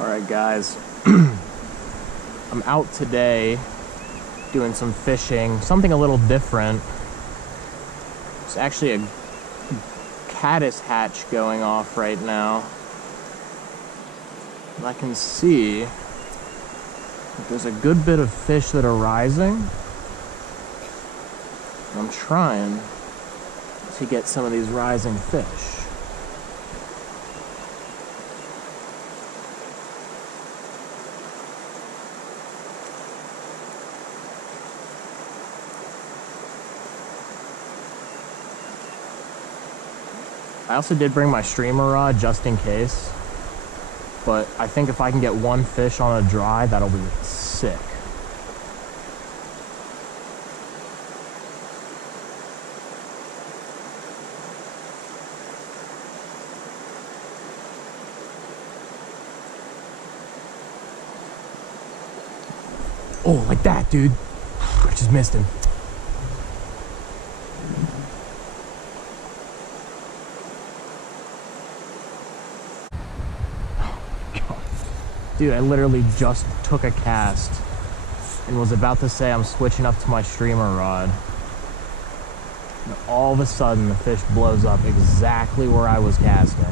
Alright guys, I'm out today doing some fishing, something a little different. It's actually a caddis hatch going off right now. And I can see that there's a good bit of fish that are rising. I'm trying to get some of these rising fish. I also did bring my streamer rod just in case, but I think if I can get one fish on a dry, that'll be sick. Oh, like that, dude. I just missed him. Dude, I literally just took a cast and was about to say I'm switching up to my streamer rod. And all of a sudden, the fish blows up exactly where I was casting.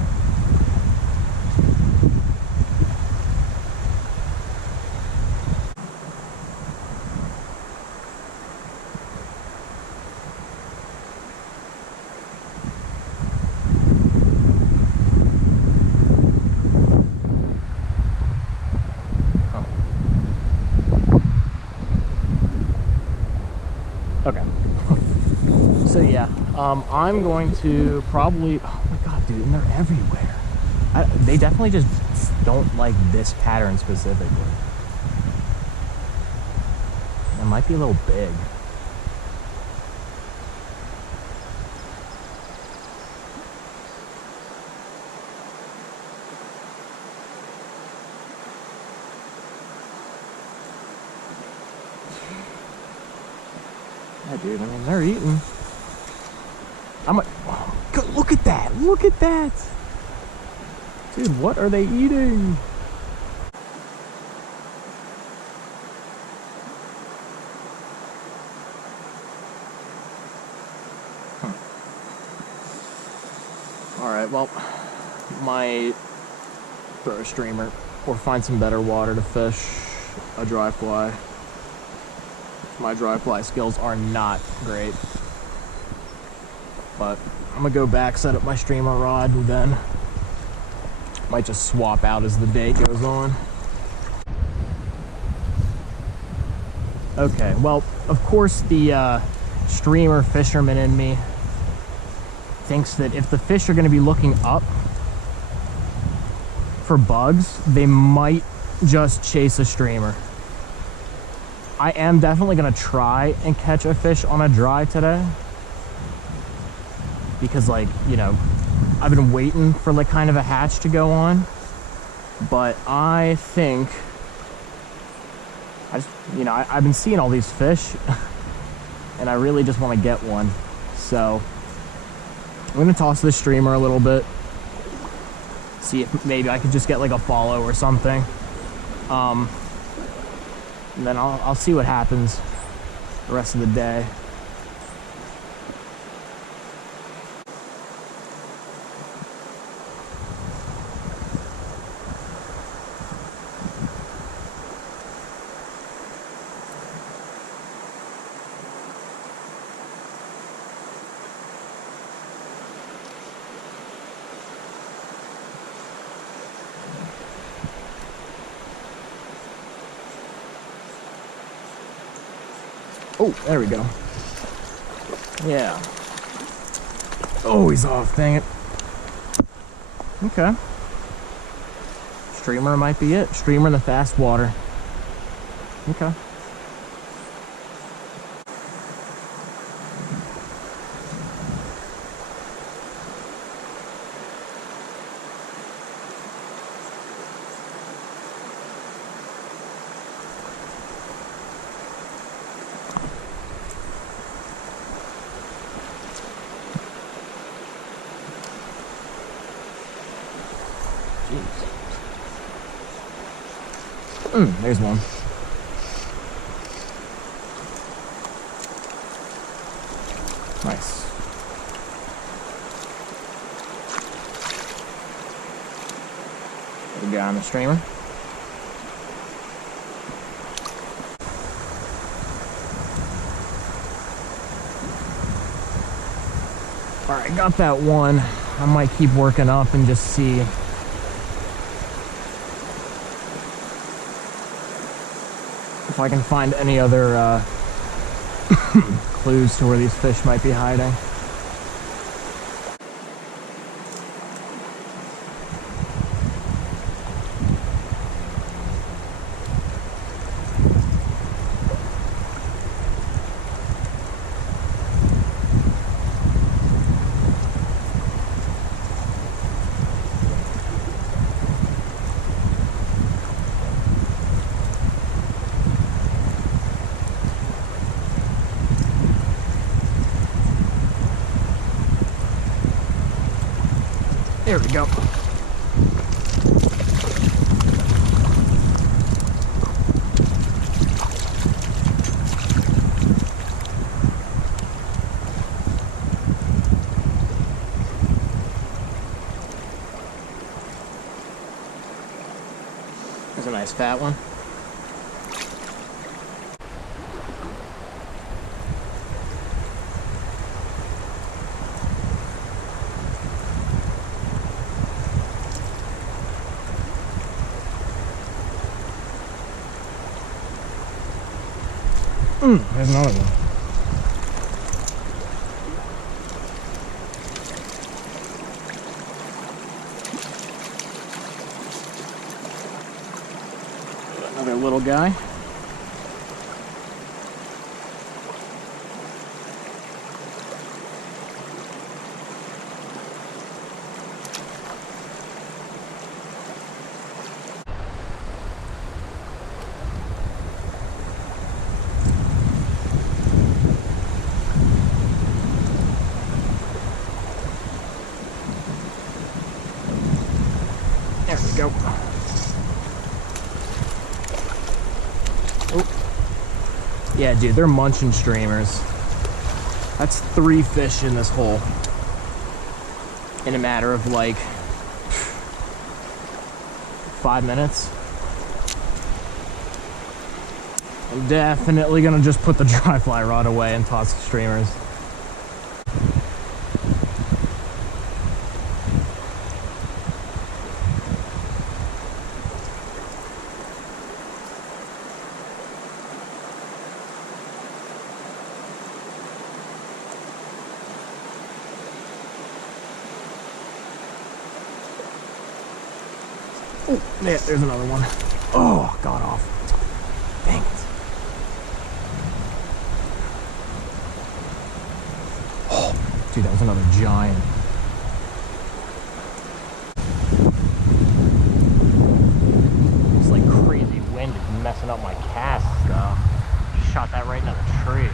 Okay. So yeah, I'm going to probably, oh my god, dude, and they're everywhere. They definitely just don't like this pattern specifically. It might be a little big. Yeah, dude, I mean, they're eating. Oh, look at that! Look at that! Dude, what are they eating? Alright, well, might throw a streamer or find some better water to fish a dry fly. My dry fly skills are not great, but I'm gonna go back, set up my streamer rod, and then might just swap out as the day goes on. Okay, well, of course the streamer fisherman in me thinks that if the fish are gonna be looking up for bugs, they might just chase a streamer. I am definitely gonna try and catch a fish on a dry today, because, like, you know, I've been waiting for like kind of a hatch to go on, but I think I've been seeing all these fish and I really just want to get one. So I'm gonna toss this streamer a little bit, see if maybe I could just get like a follow or something. And then I'll see what happens the rest of the day. Oh, there we go. Yeah. Oh, he's off, dang it. Okay. Streamer might be it. Streamer in the fast water. Okay. Jeez. There's one. Nice. Good guy on the streamer. Alright, got that one. I might keep working up and just see. If I can find any other clues to where these fish might be hiding. There we go. There's a nice fat one. There's another one. Another little guy. There we go. Oh. Yeah, dude, they're munching streamers. That's 3 fish in this hole. In a matter of like 5 minutes. I'm definitely gonna just put the dry fly rod away and toss the streamers. Oh, yeah, there's another one. Oh, got off. Dang it. Oh, dude, that was another giant. It's like crazy wind is messing up my cast stuff. Shot that right into the tree.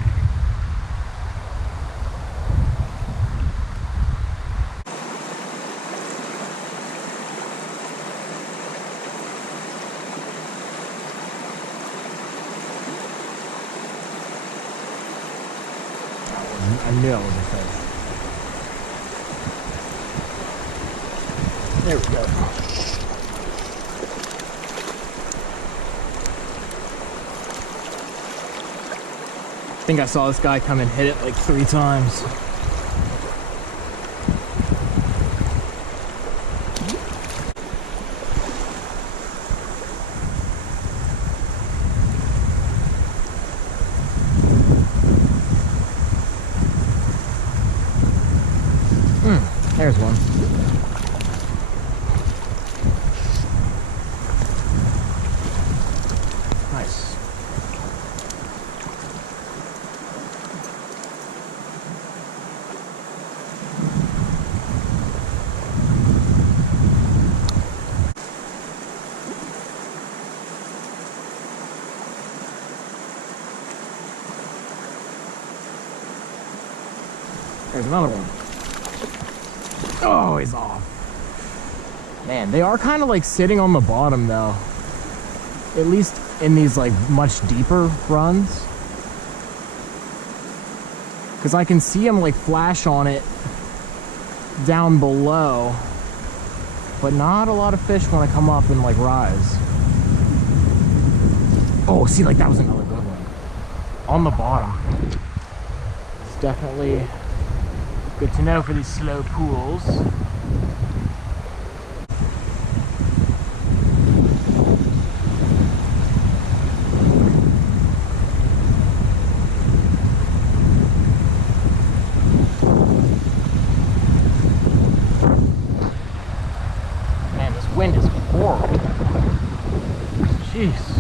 I knew that was a fish. There we go. I think I saw this guy come and hit it like 3 times. There's one. Nice. There's another one. Oh, he's off. Man, they are kind of like sitting on the bottom though. at least in these like much deeper runs. Because I can see them like flash on it down below, but not a lot of fish when I come up and like rise. Oh, see, like that was another good one. On the bottom. It's definitely good to know for these slow pools. Man, this wind is horrible. Jeez.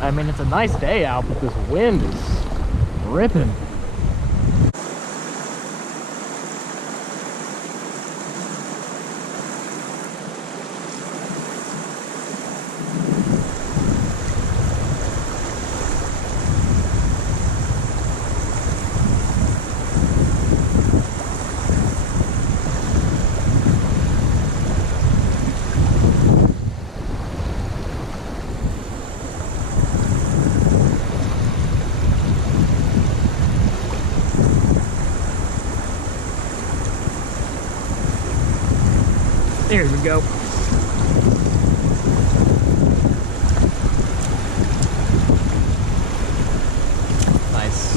I mean, it's a nice day out, but this wind is ripping. There we go. Nice.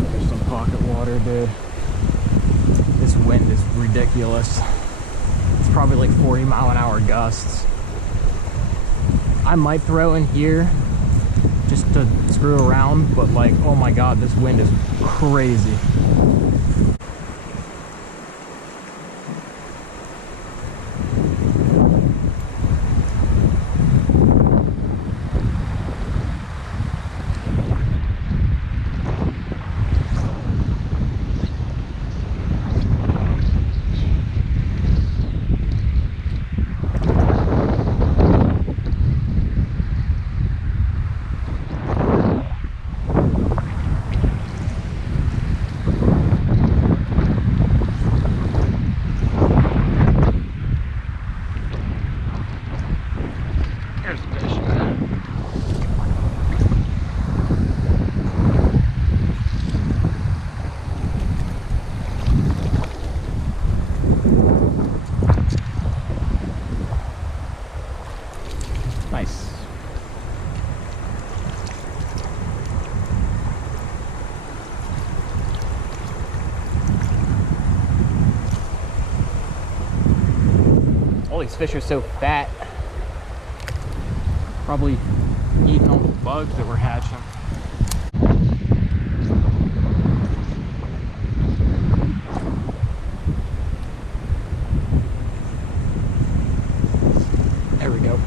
There's some pocket water, dude. This wind is ridiculous. It's probably like 40-mile-an-hour gusts. I might throw in here just to screw around, but like, oh my god, this wind is crazy. Nice. All these fish are so fat. Probably eating all the bugs that were hatching. There we go.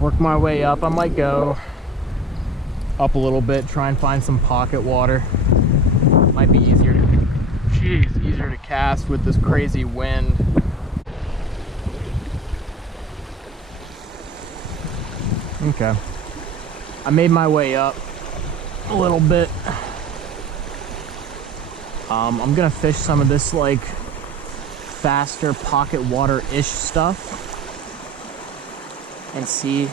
Work my way up. I might go up a little bit, try and find some pocket water. Might be easier to cast with this crazy wind. Okay. I made my way up a little bit. I'm gonna fish some of this like faster pocket water-ish stuff and see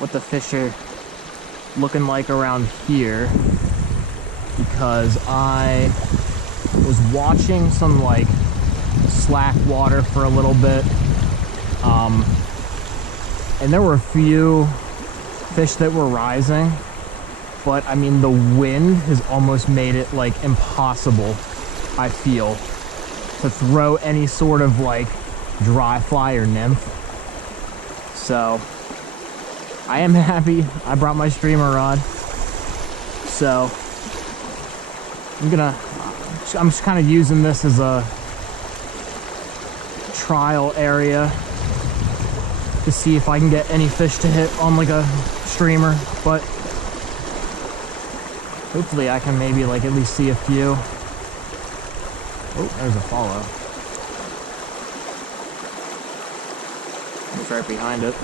what the fish are looking like around here, because I was watching some like slack water for a little bit, and there were a few fish that were rising, but I mean the wind has almost made it like impossible, I feel, to throw any sort of like dry fly or nymph. So I am happy I brought my streamer rod. So I'm just kind of using this as a trial area to see if I can get any fish to hit on like a streamer, but hopefully I can maybe like at least see a few. Oh, there's a follow. It's right behind it.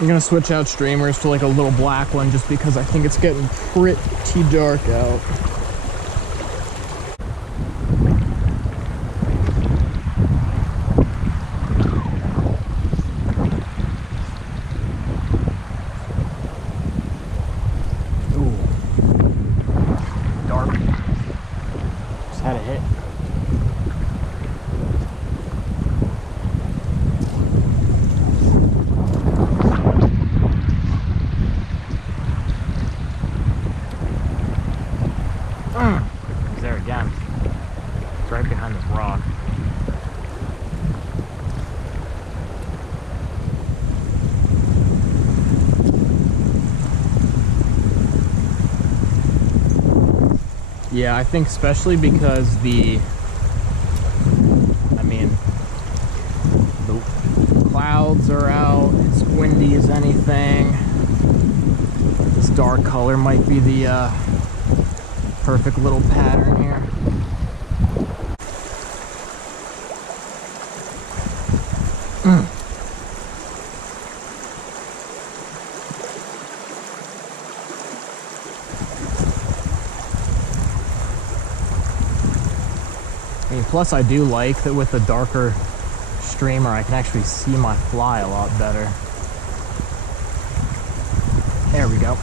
I'm gonna switch out streamers to like a little black one just because I think it's getting pretty dark out. Ooh. Dark. Just had a hit. He's there again. It's right behind this rock. Yeah, I think especially because the clouds are out, it's windy as anything. This dark color might be the perfect little pattern here. I mean, plus I do like that with the darker streamer I can actually see my fly a lot better. There we go.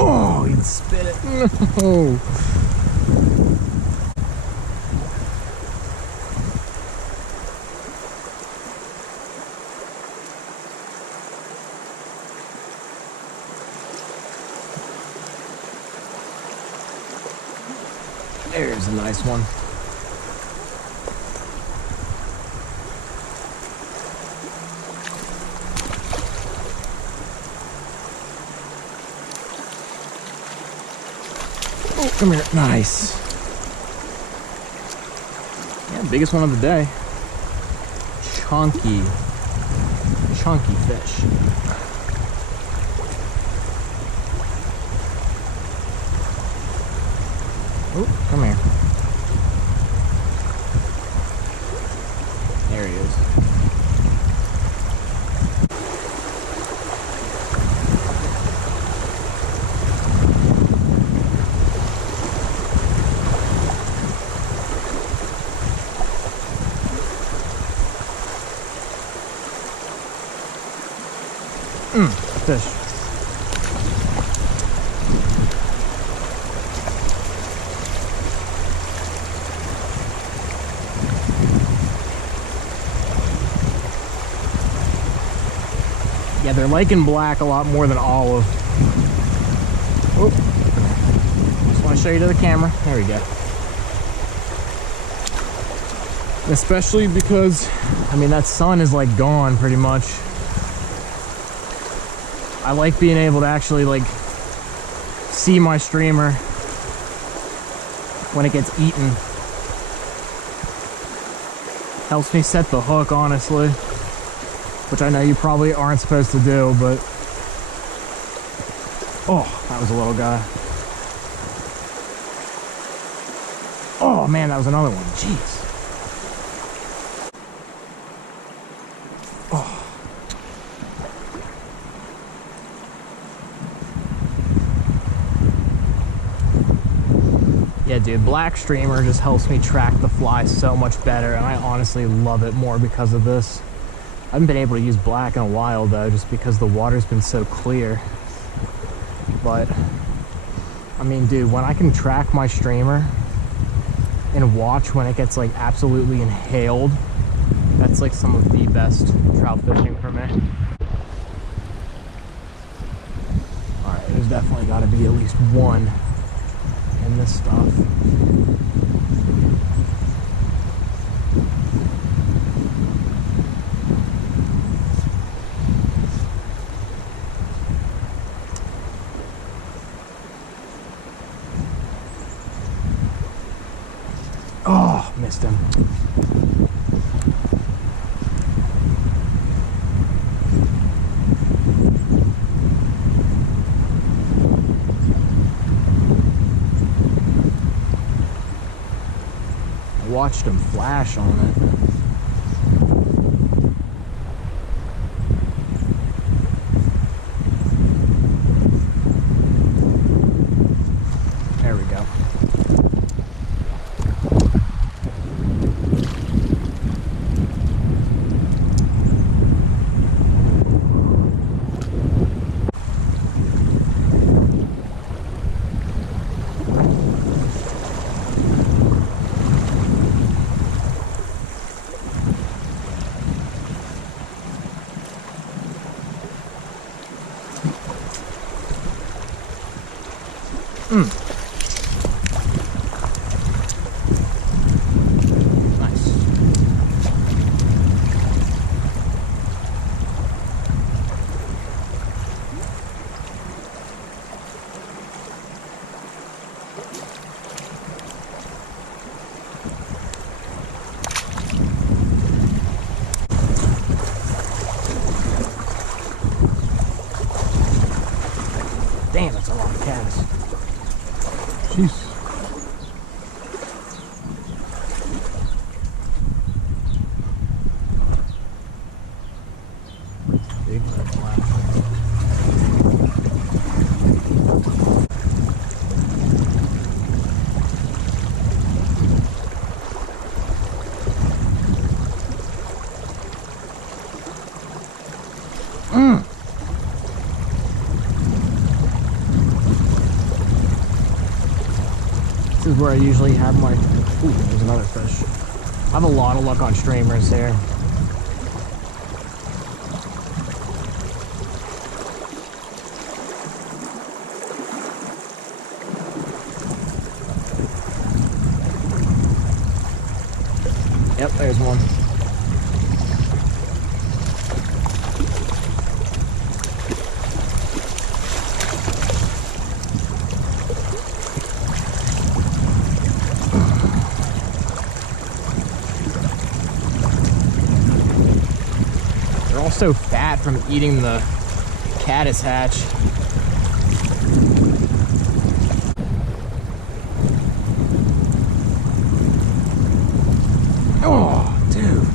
Oh, he spit it. No. There's a nice one. Oh, come here. Nice. Yeah, biggest one of the day. Chunky fish. Oh, come here. There he is. Fish. Yeah, they're liking black a lot more than olive. Oh, just want to show you to the camera. There we go. Especially because, I mean, that sun is like gone pretty much. I like being able to actually like see my streamer when it gets eaten. Helps me set the hook, honestly, which I know you probably aren't supposed to do, but oh, that was a little guy. Oh man, that was another one. Jeez. Yeah, dude, black streamer just helps me track the fly so much better, and I honestly love it more because of this. I haven't been able to use black in a while, though, just because the water's been so clear. But, I mean, dude, when I can track my streamer and watch when it gets, like, absolutely inhaled, that's, like, some of the best trout fishing for me. Alright, there's definitely got to be at least one in this stuff. Missed him. I watched him flash on it. There we go. Nice. Damn, that's a lot of caddis. Jeez. Big red flash. This is where I usually have my... Ooh, there's another fish. I have a lot of luck on streamers here. Yep, there's one. They're all so fat from eating the caddis hatch. Oh, dude.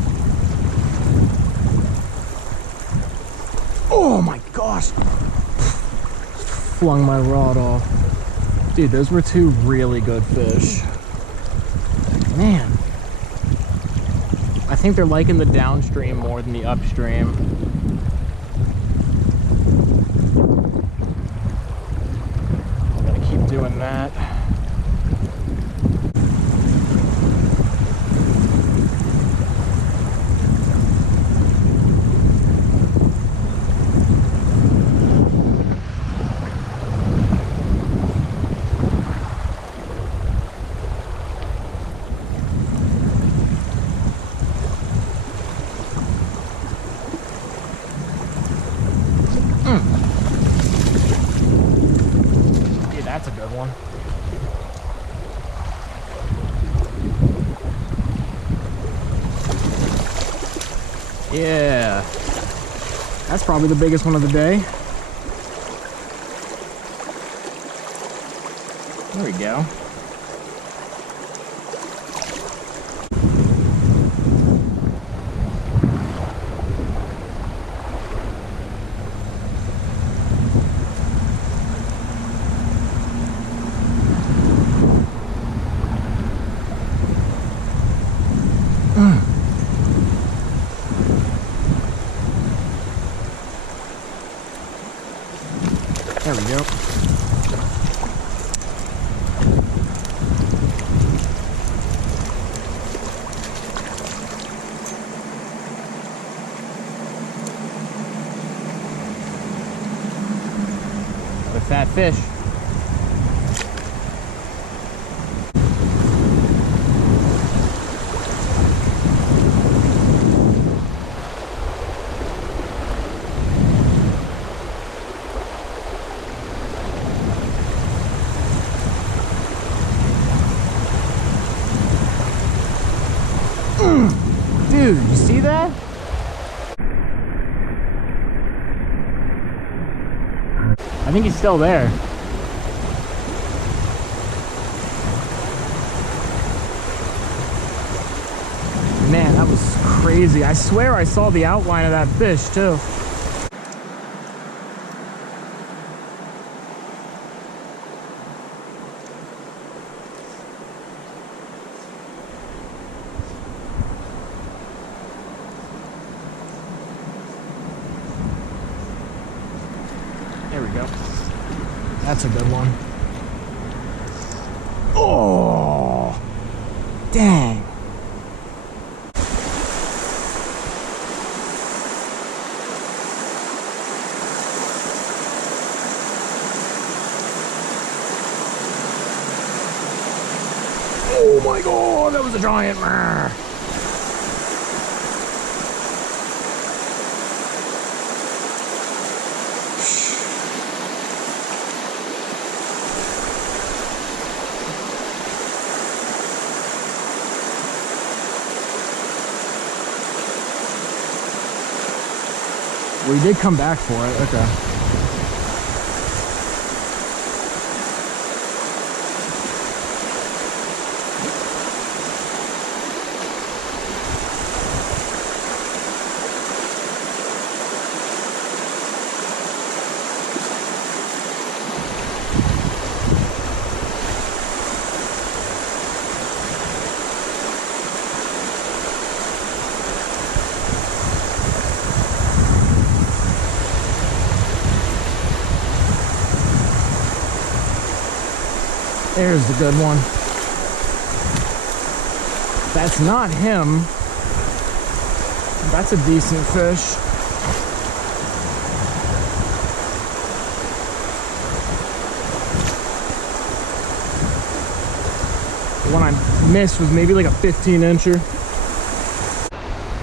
Oh my gosh. Flung my rod off. Dude, those were two really good fish. Man. I think they're liking the downstream more than the upstream. I'm gonna keep doing that. That's a good one. Yeah. That's probably the biggest one of the day. There we go. There we go. Another fat fish. Dude, you see that? I think he's still there. Man, that was crazy. I swear I saw the outline of that fish too. There we go. That's a good one. Oh, dang. Oh my God, that was a giant. We did come back for it, okay. There's the good one. That's not him. That's a decent fish. The one I missed was maybe like a 15-incher.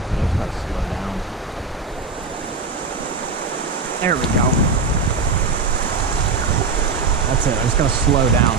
Slow down. There we go. That's it. I'm just gonna slow down.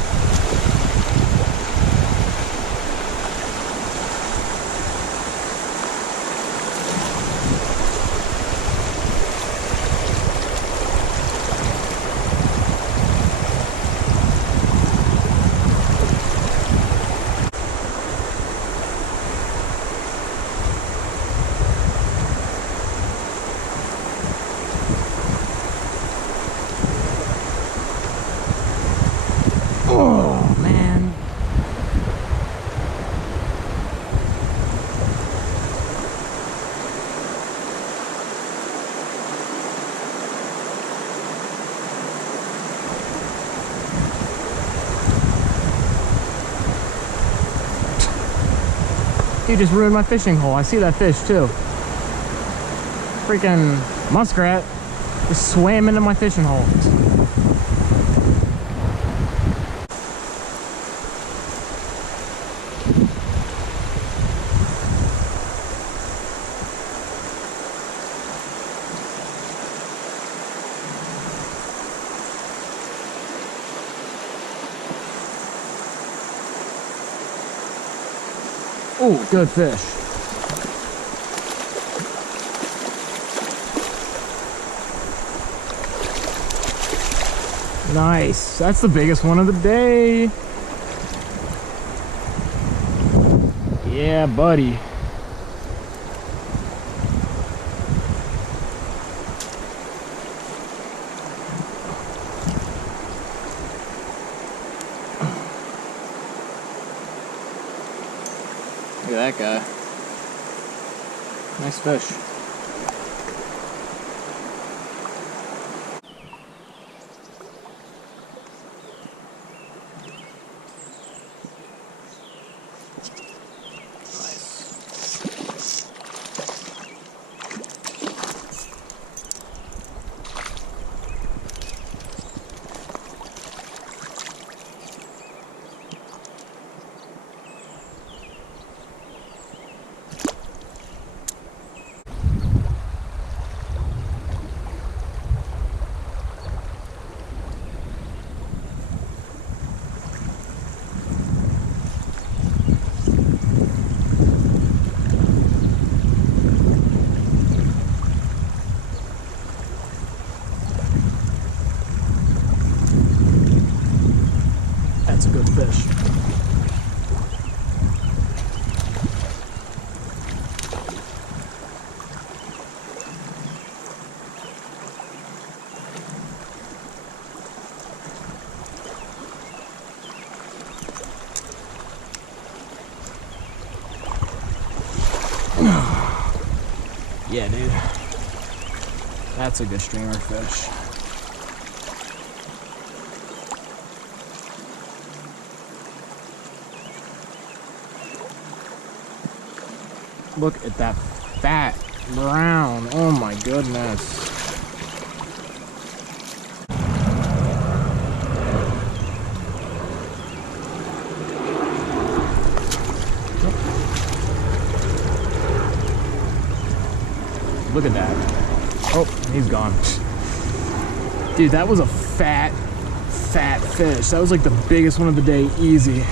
Oh, man. Dude just ruined my fishing hole. I see that fish too. Freaking muskrat just swam into my fishing hole. Oh, good fish. Nice. That's the biggest one of the day. Yeah, buddy. Look at that guy. Nice fish. Yeah, dude. That's a good streamer fish. Look at that fat brown. Oh my goodness. Look at that. Oh, he's gone. Dude, that was a fat fish. That was like the biggest one of the day, easy.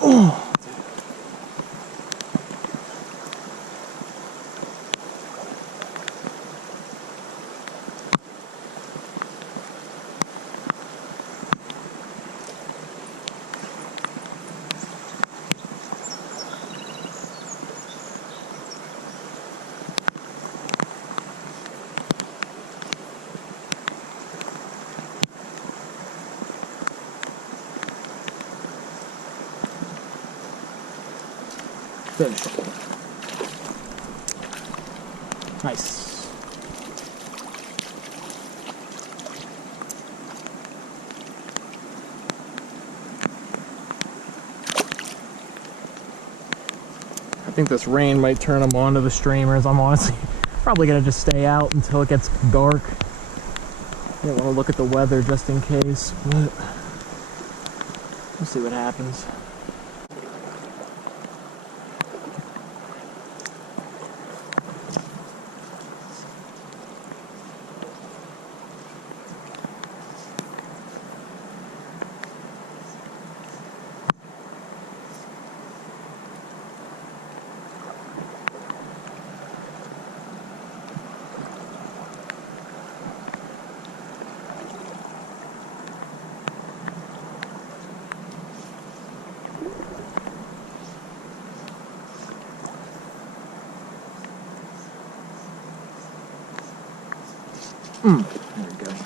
Oh. Fish. Nice. I think this rain might turn them onto the streamers. I'm honestly probably gonna just stay out until it gets dark. I don't want to look at the weather just in case, but we'll see what happens. There we go.